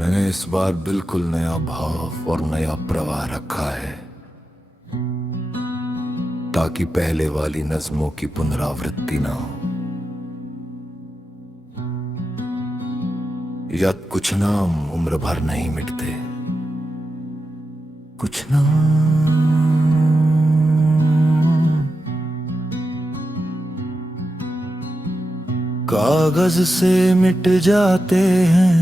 मैंने इस बार बिल्कुल नया भाव और नया प्रवाह रखा है, ताकि पहले वाली नज़्मों की पुनरावृत्ति ना हो। या कुछ नाम उम्र भर नहीं मिटते, कुछ नाम कागज से मिट जाते हैं,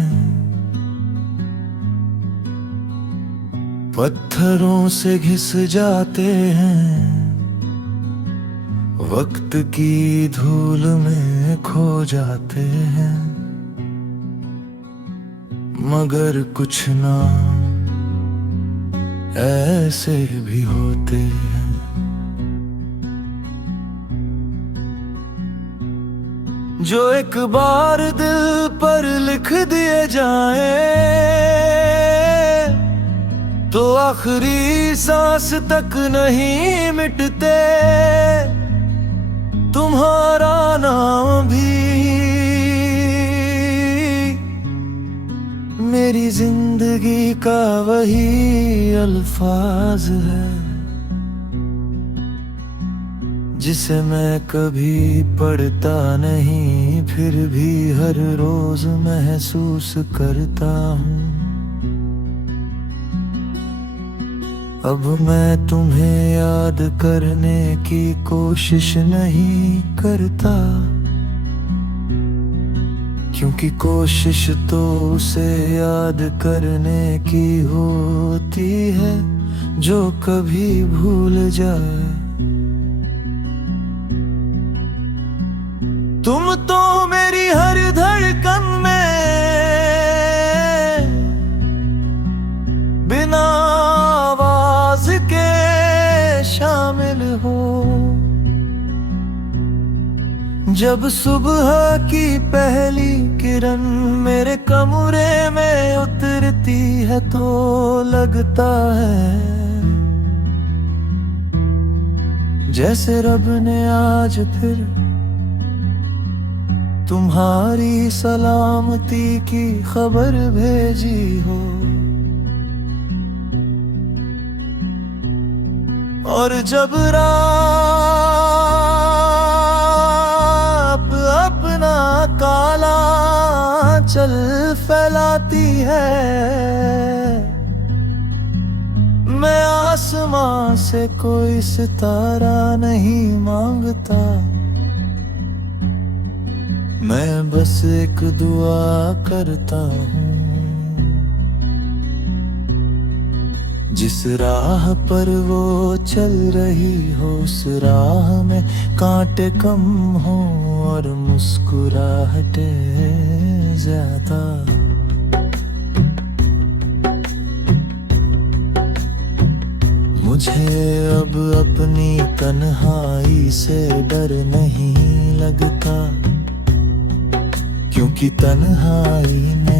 पत्थरों से घिस जाते हैं, वक्त की धूल में खो जाते हैं। मगर कुछ नाम ऐसे भी होते हैं जो एक बार दिल पर लिख दिए जाए तो आखिरी सांस तक नहीं मिटते। तुम्हारा नाम भी मेरी जिंदगी का वही अल्फाज है, जिसे मैं कभी पढ़ता नहीं, फिर भी हर रोज महसूस करता हूँ। अब मैं तुम्हें याद करने की कोशिश नहीं करता, क्योंकि कोशिश तो उसे याद करने की होती है जो कभी भूल जाए। तुम तो मेरी हर धड़कन में बिना आवाज के शामिल हो। जब सुबह की पहली किरण मेरे कमरे में उतरती है तो लगता है जैसे रब ने आज फिर तुम्हारी सलामती की खबर भेजी हो। और जब रात अपना काला चल फैलाती है, मैं आसमां से कोई सितारा नहीं मांगता, मैं बस एक दुआ करता हूँ। जिस राह पर वो चल रही हो उस राह में कांटे कम हो और मुस्कुराहटे ज्यादा। मुझे अब अपनी तन्हाई से डर नहीं लगता, क्योंकि तन्हाई में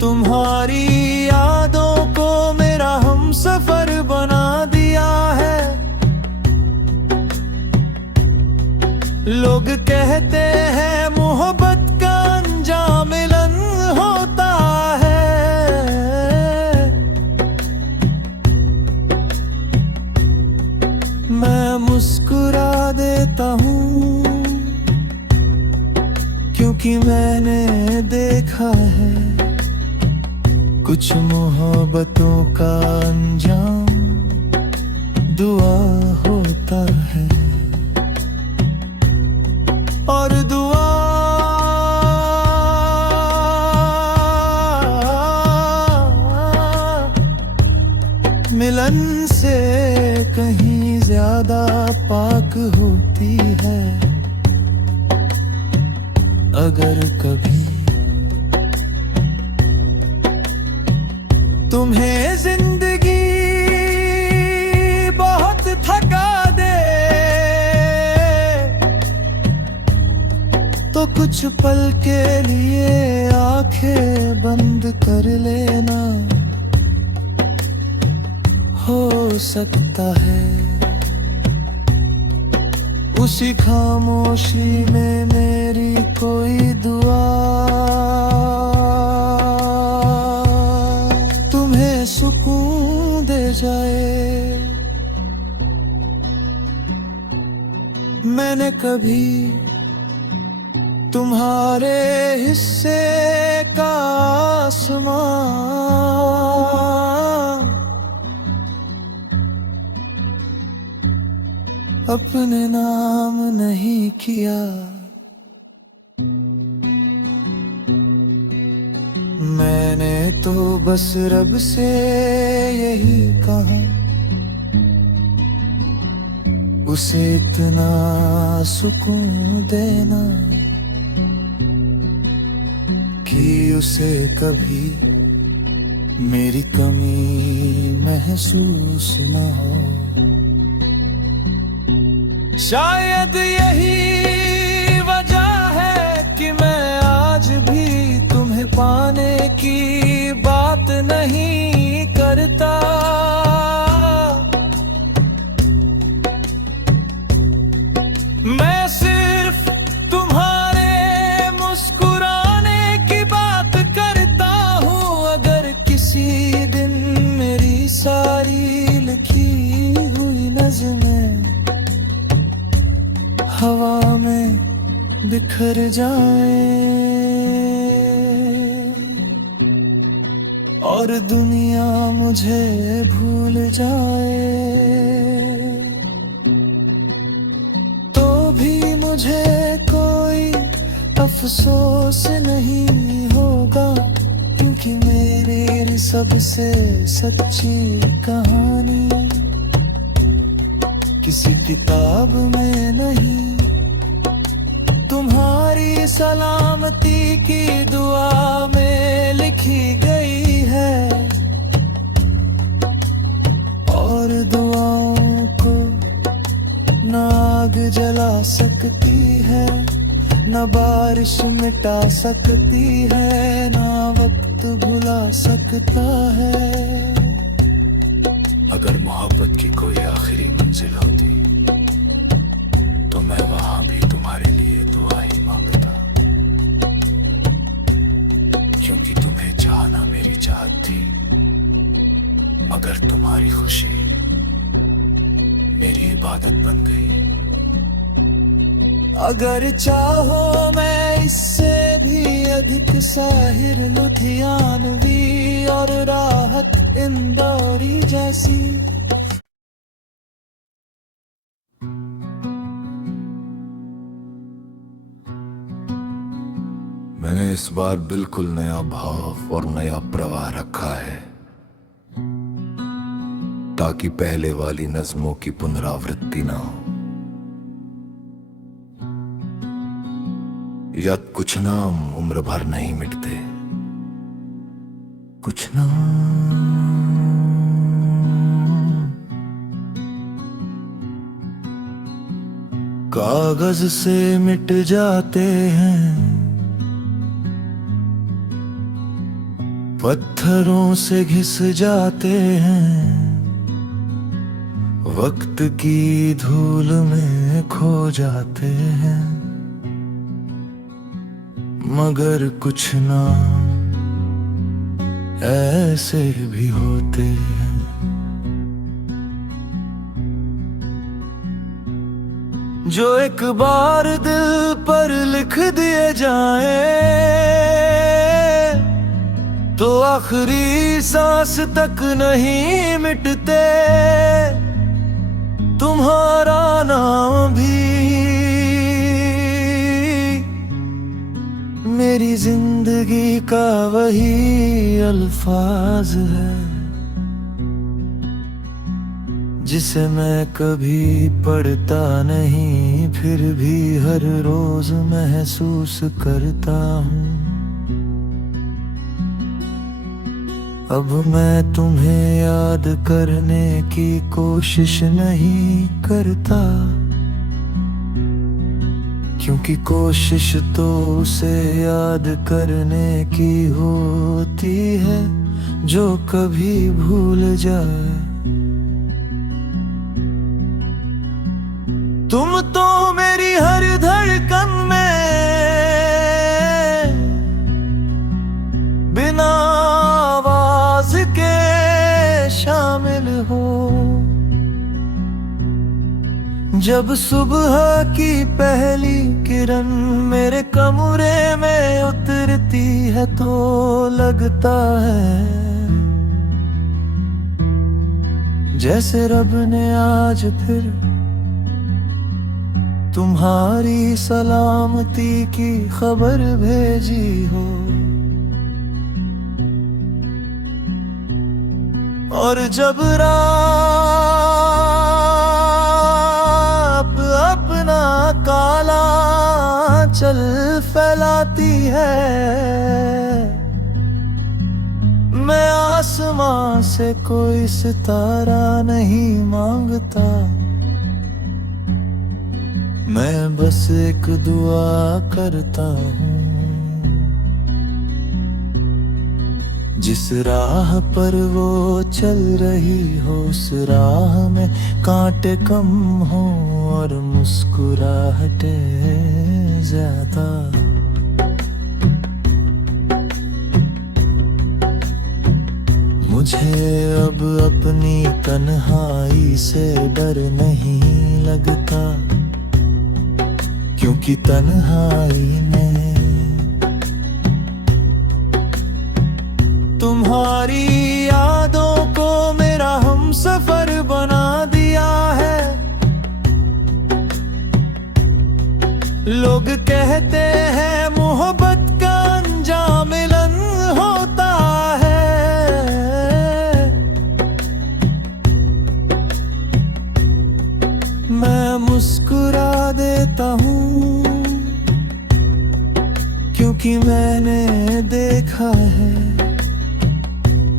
तुम्हारी यादों को मेरा हमसफर बना दिया है। लोग कहते हैं मोहब्बत का अंजाम मिलन होता है, मैं मुस्कुरा देता हूँ, क्योंकि मैंने देखा है कुछ मोहब्बतों का अंजाम दुआ होता है। और दुआ मिलन से कहीं ज्यादा पाक होती है। अगर कभी तुम्हें जिंदगी बहुत थका दे तो कुछ पल के लिए आंखें बंद कर लेना। हो सकता है उसी खामोशी में मेरी कोई दुआ तुम्हें सुकून दे जाए। मैंने कभी तुम्हारे हिस्से का आसमां अपने नाम नहीं किया। मैंने तो बस रब से यही कहा, उसे इतना सुकून देना कि उसे कभी मेरी कमी महसूस न हो। शायद यही वजह है कि मैं आज भी तुम्हें पाने की बात नहीं करता। मैं सिर्फ तुम्हारे मुस्कुराने की बात करता हूँ। अगर किसी दिन मेरी सारी लिखी हुई नज़्में हवा में बिखर जाए और दुनिया मुझे भूल जाए, तो भी मुझे कोई अफसोस नहीं होगा, क्योंकि मेरी सबसे सच्ची कहानी किसी किताब में नहीं, तुम्हारी सलामती की दुआ में लिखी गई है। और दुआओं को न आग जला सकती है, न बारिश मिटा सकती है, न वक्त भुला सकता है। अगर मोहब्बत की कोई आखिरी मंजिल होती तो मैं वहां भी तुम्हारे लिए दुआ ही मांगता, क्योंकि तुम्हें चाहना मेरी चाहत थी, मगर तुम्हारी खुशी मेरी इबादत बन गई। अगर चाहो मैं इससे भी अधिक साहिर लुधियानवी और राहत इंदौरी जैसी। मैंने इस बार बिल्कुल नया भाव और नया प्रवाह रखा है, ताकि पहले वाली नज़्मों की पुनरावृत्ति ना हो। या कुछ नाम उम्र भर नहीं मिटते, कुछ नाम कागज से मिट जाते हैं, पत्थरों से घिस जाते हैं, वक्त की धूल में खो जाते हैं, मगर कुछ नाम ऐसे भी होते हैं जो एक बार दिल पर लिख दिए जाएं तो आखिरी सांस तक नहीं मिटते। तुम्हारा नाम भी मेरी जिंदगी का वही अल्फाज है जिसे मैं कभी पढ़ता नहीं, फिर भी हर रोज महसूस करता हूँ। अब मैं तुम्हें याद करने की कोशिश नहीं करता, क्योंकि कोशिश तो उसे याद करने की होती है जो कभी भूल जाए। तुम तो मेरी हर धड़कन में बिना आवाज के शामिल हो। जब सुबह की पहली किरण मेरे कमरे में उतरती है तो लगता है जैसे रब ने आज फिर तुम्हारी सलामती की खबर भेजी हो। और जब रात अपना काला चल फैलाती है, मैं आसमां से कोई सितारा नहीं मांगता, मैं बस एक दुआ करता हूँ। जिस राह पर वो चल रही हो उस राह में कांटे कम हो और मुस्कुराहटे ज्यादा। मुझे अब अपनी तन्हाई से डर नहीं लगता, क्योंकि तन्हाई में तुम्हारी यादों को मेरा हमसफर बना दिया है। लोग कहते हैं मोहब्बत का अंजाम मिलन होता है, मैं मुस्कुरा देता हूँ, क्योंकि मैंने देखा है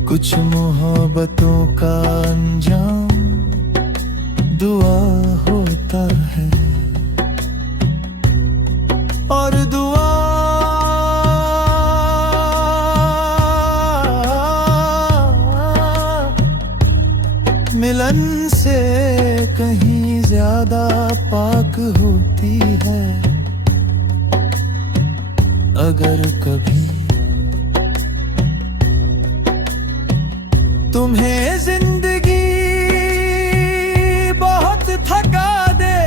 कुछ मोहब्बतों का अंजाम दुआ होता है। और दुआ मिलन से कहीं ज्यादा पाक होती है। अगर कभी तुम्हें जिंदगी बहुत थका दे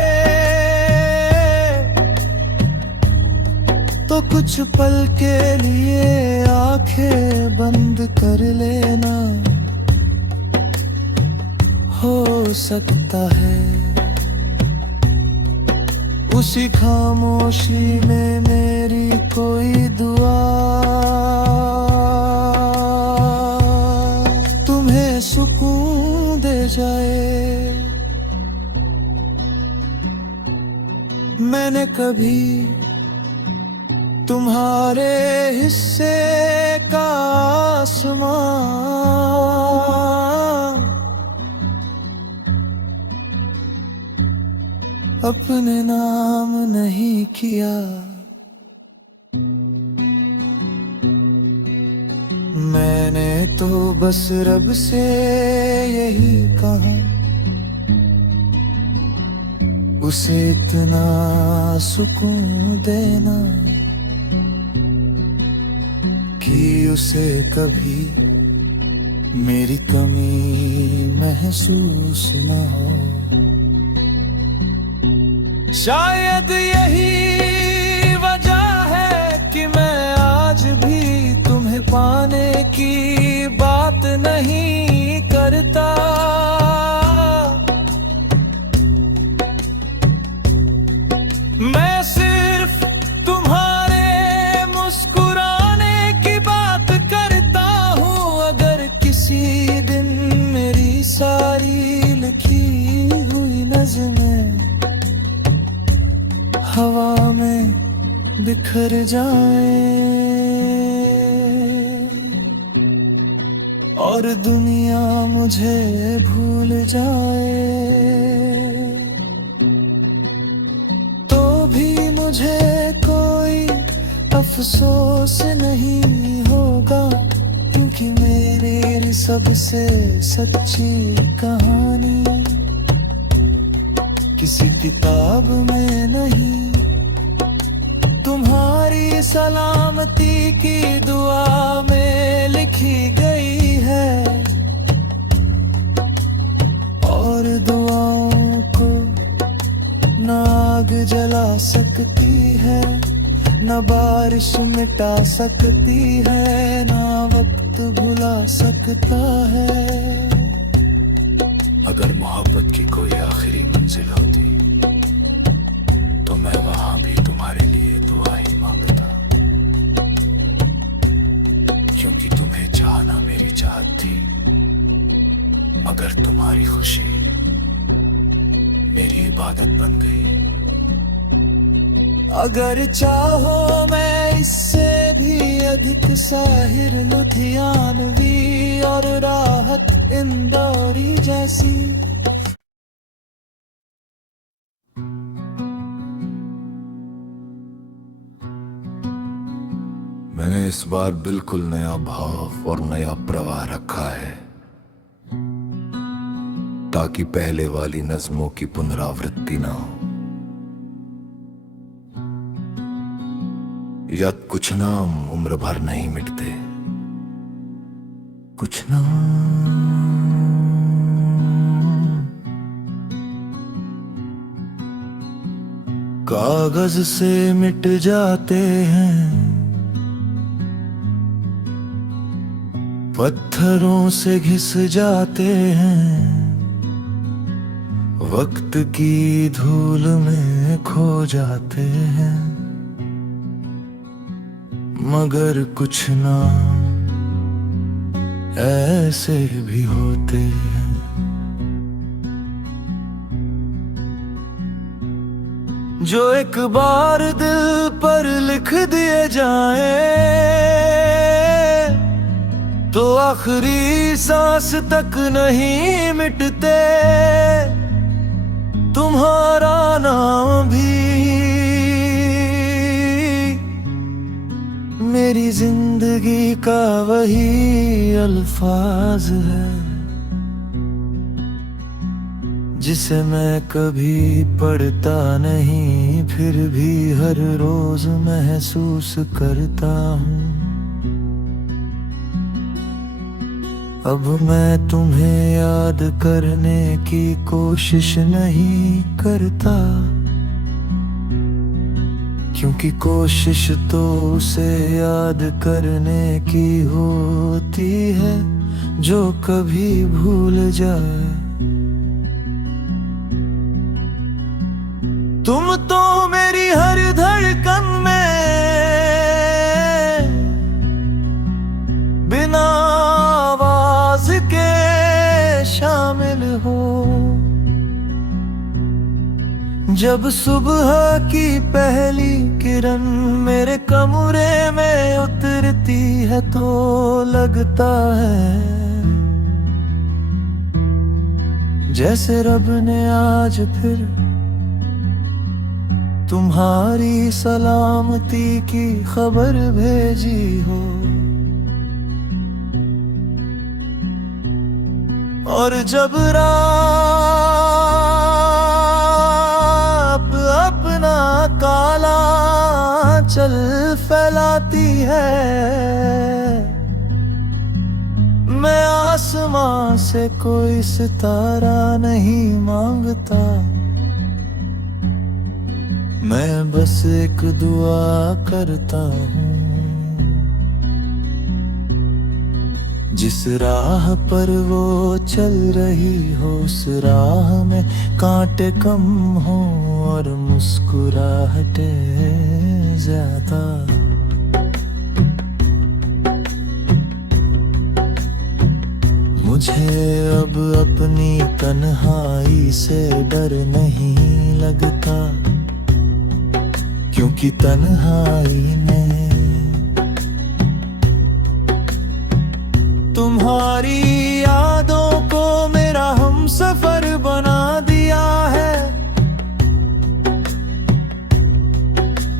तो कुछ पल के लिए आंखें बंद कर लेना। हो सकता है उसी खामोशी में मेरी कोई दुआ तुम्हें सुकून दे जाए। मैंने कभी तुम्हारे हिस्से का आसमान अपने नाम नहीं किया। मैंने तो बस रब से यही कहा, उसे इतना सुकून देना कि उसे कभी मेरी कमी महसूस न हो। शायद यही वजह है कि मैं आज भी तुम्हें पाने की बात नहीं करता। मैं सिर्फ तुम्हारे मुस्कुराने की बात करता हूँ। अगर किसी दिन मेरी सारी लिखी हुई नज़्में हवा में बिखर जाए और दुनिया मुझे भूल जाए, तो भी मुझे कोई अफसोस नहीं होगा, क्योंकि मेरी सबसे सच्ची कहानी किसी किताब में नहीं, तुम्हारी सलामती की दुआ में लिखी गई है। और दुआओं को न आग जला सकती है, न बारिश मिटा सकती है, न वक्त भुला सकता है। अगर मोहब्बत की कोई आखिरी मंजिल होती तो मैं वहां भी तुम्हारे लिए दुआ ही मांगता, क्योंकि तुम्हें चाहना मेरी चाहत थी, मगर तुम्हारी खुशी मेरी इबादत बन गई। अगर चाहो मैं इससे भी अधिक साहिर लुधियानवी और राहत इंदौरी जैसी। मैंने इस बार बिल्कुल नया भाव और नया प्रवाह रखा है, ताकि पहले वाली नज़्मों की पुनरावृत्ति ना हो। या कुछ नाम उम्र भर नहीं मिटते, कुछ नाम कागज से मिट जाते हैं, पत्थरों से घिस जाते हैं, वक्त की धूल में खो जाते हैं। मगर कुछ नाम ऐसे भी होते हैं जो एक बार दिल पर लिख दिए जाए तो आखिरी सांस तक नहीं मिटते। तुम्हारा नाम भी मेरी जिंदगी का वही अल्फाज है जिसे मैं कभी पढ़ता नहीं, फिर भी हर रोज महसूस करता हूँ। अब मैं तुम्हें याद करने की कोशिश नहीं करता, क्योंकि कोशिश तो उसे याद करने की होती है जो कभी भूल जाए। तुम तो मेरी हर धड़कन में बिना आवाज के शामिल हो। जब सुबह की पहली किरण मेरे कमरे में उतरती है तो लगता है जैसे रब ने आज फिर तुम्हारी सलामती की खबर भेजी हो। और जब रात अपना काला चल फैलाती है, मैं आसमां से कोई सितारा नहीं मांगता, मैं बस एक दुआ करता हूँ। जिस राह पर वो चल रही हो उस राह में कांटे कम हो और मुस्कुराहटे ज्यादा। मुझे अब अपनी तन्हाई से डर नहीं लगता, क्योंकि तन्हाई ने तुम्हारी यादों को मेरा हमसफर बना दिया है।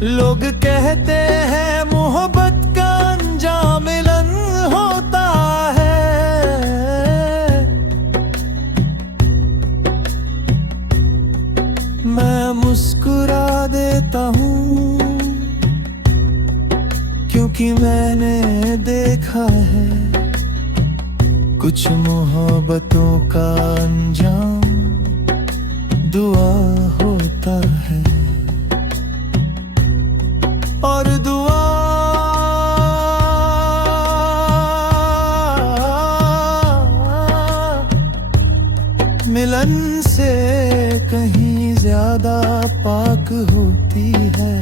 लोग कहते हैं मोहब्बत का अंजाम मिलन होता है, मुस्कुरा देता हूँ, क्योंकि मैंने देखा है कुछ मोहब्बतों का अंजाम दुआ होता है। और दुआ मिलन से कहीं ज्यादा पाक होती है।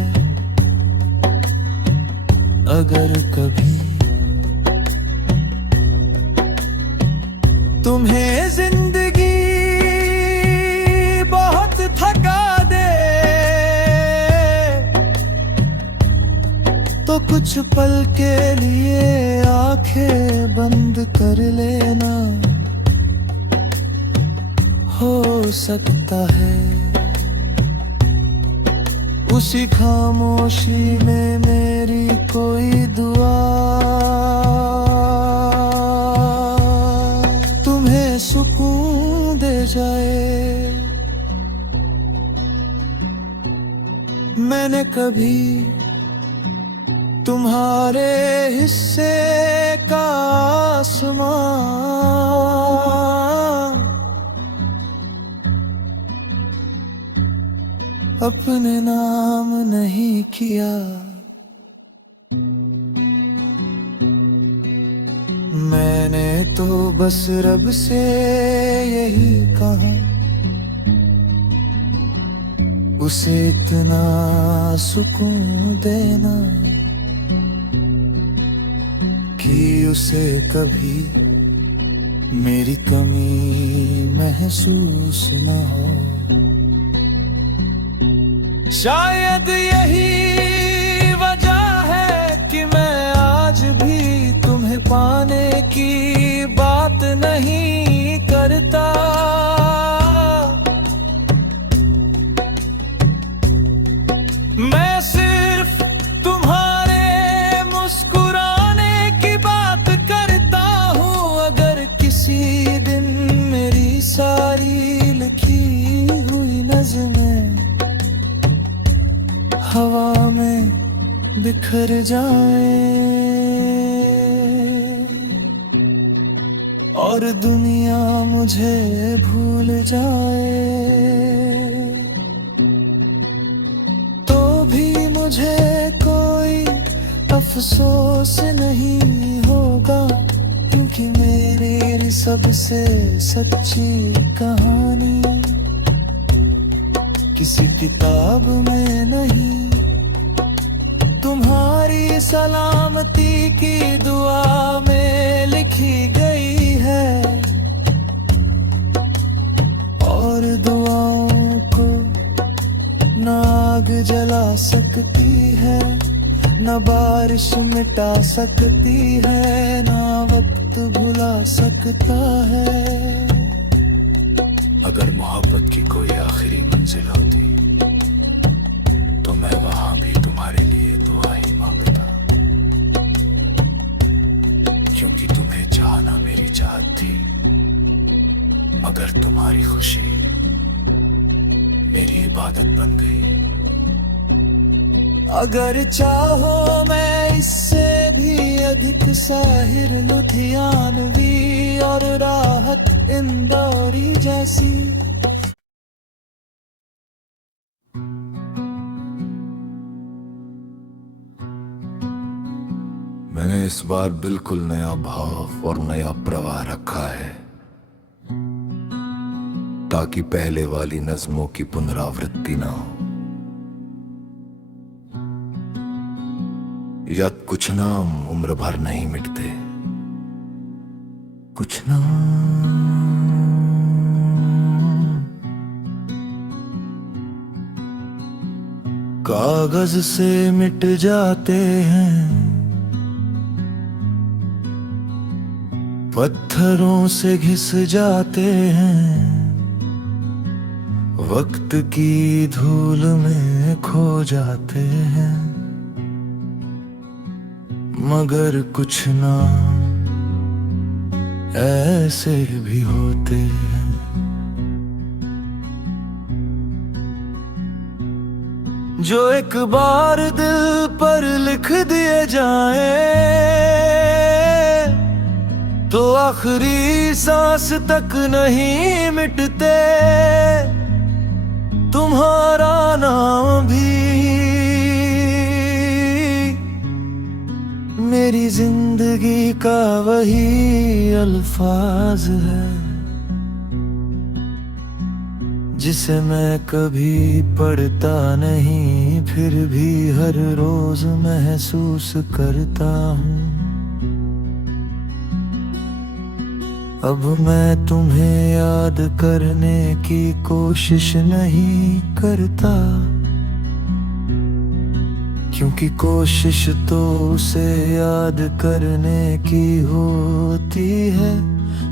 अगर कभी तुम्हें जिंदगी बहुत थका दे, तो कुछ पल के लिए आंखें बंद कर लेना। हो सकता है उसी खामोशी में मेरी कोई दुआ तुम्हें सुकून दे जाए। मैंने कभी तुम्हारे हिस्से का आसमान अपने नाम नहीं किया। मैंने तो बस रब से यही कहा, उसे इतना सुकून देना कि उसे कभी मेरी कमी महसूस न हो। शायद यही वजह है कि मैं आज भी तुम्हें पाने की बात नहीं करता। मैं सिर्फ तुम्हारे मुस्कुराने की बात करता हूँ। अगर किसी दिन मेरी सारी लिखी हुई नज़्में हवा में बिखर जाए और दुनिया मुझे भूल जाए, तो भी मुझे कोई अफसोस नहीं होगा, क्योंकि मेरी सबसे सच्ची कहानी किसी किताब में नहीं, तुम्हारी सलामती की दुआ में लिखी गई है। और दुआओं को न आग जला सकती है, न बारिश मिटा सकती है, न वक्त भुला सकता है। अगर मोहब्बत की कोई आखिरी मंजिल होती तो मैं वहां भी तुम्हारे लिए दुआ ही मांगता, क्योंकि तुम्हें चाहना मेरी चाहत थी, मगर तुम्हारी खुशी मेरी इबादत बन गई। अगर चाहो मैं इससे भी अधिक साहिर लुधियानवी और राहत इंदौरी जैसी। मैंने इस बार बिल्कुल नया भाव और नया प्रवाह रखा है, ताकि पहले वाली नज़्मों की पुनरावृत्ति ना हो। या कुछ नाम उम्र भर नहीं मिटते, कुछ नाम कागज से मिट जाते हैं, पत्थरों से घिस जाते हैं, वक्त की धूल में खो जाते हैं, मगर कुछ नाम ऐसे भी होते हैं जो एक बार दिल पर लिख दिए जाए तो आखिरी सांस तक नहीं मिटते। तुम्हारा नाम भी मेरी जिंदगी का वही अल्फाज है जिसे मैं कभी पढ़ता नहीं, फिर भी हर रोज महसूस करता हूँ। अब मैं तुम्हें याद करने की कोशिश नहीं करता, क्योंकि कोशिश तो उसे याद करने की होती है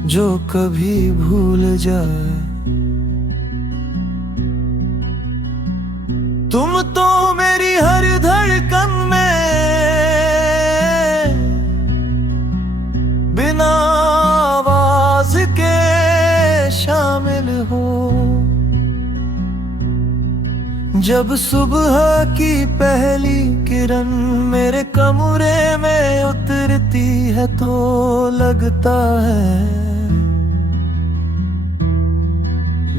जो कभी भूल जाए। तुम तो मेरी हर धड़कन में बिना आवाज के शामिल हो। जब सुबह की पहली किरण मेरे कमरे में उतरती है तो लगता है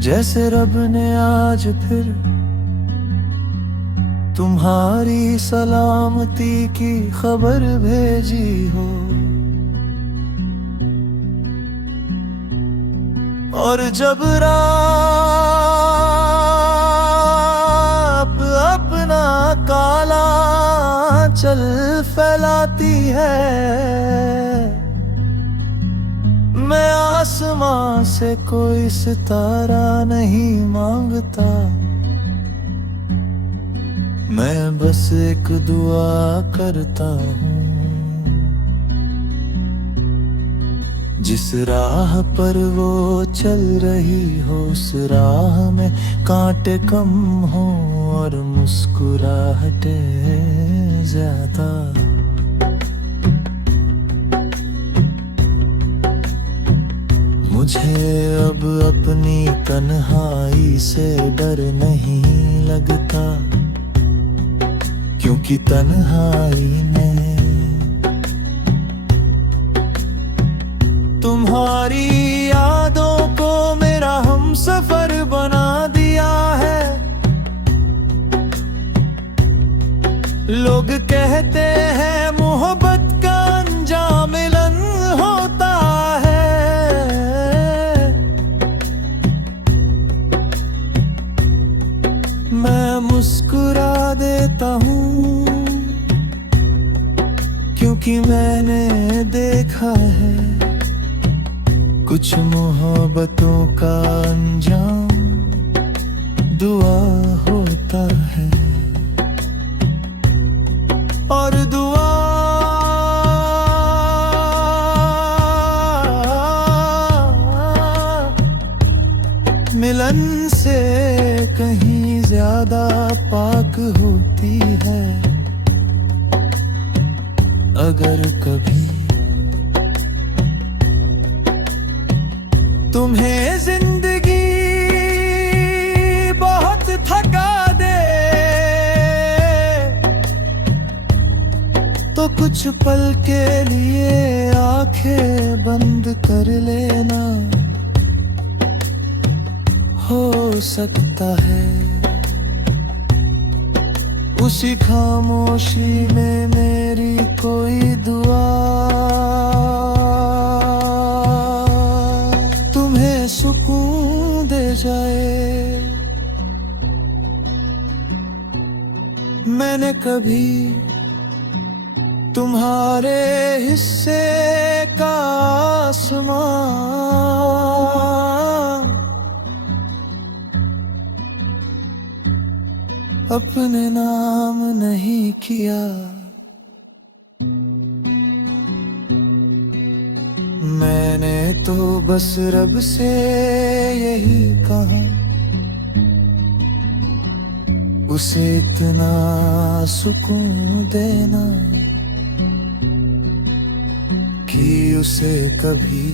जैसे रब ने आज फिर तुम्हारी सलामती की खबर भेजी हो। और जब रात अपना काला चल फैलाती है, मैं आसमां से कोई सितारा नहीं मांगता, मैं बस एक दुआ करता हूँ। जिस राह पर वो चल रही हो उस राह में कांटे कम हो और मुस्कुराहटे ज्यादा। मुझे अब अपनी तन्हाई से डर नहीं लगता, क्योंकि तन्हाई ने तुम्हारी यादों को मेरा हमसफर बना दिया है। लोग कहते हैं मोहब्बत का अंजाम मिलन होता है, मैं मुस्कुरा देता हूँ, क्योंकि मैंने देखा है कुछ मोहब्बतों का अंजाम दुआ होता है। और दुआ मिलन से कहीं ज्यादा पाक होती है। अगर कभी तुम्हें जिंदगी बहुत थका दे तो कुछ पल के लिए आंखें बंद कर लेना। हो सकता है उसी खामोशी में मेरी कोई दुआ तुम्हें सुकून दे जाए। मैंने कभी तुम्हारे हिस्से का आसमां अपने नाम नहीं किया। मैंने तो बस रब से यही कहा, उसे इतना सुकून देना कि उसे कभी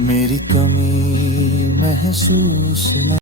मेरी कमी महसूस न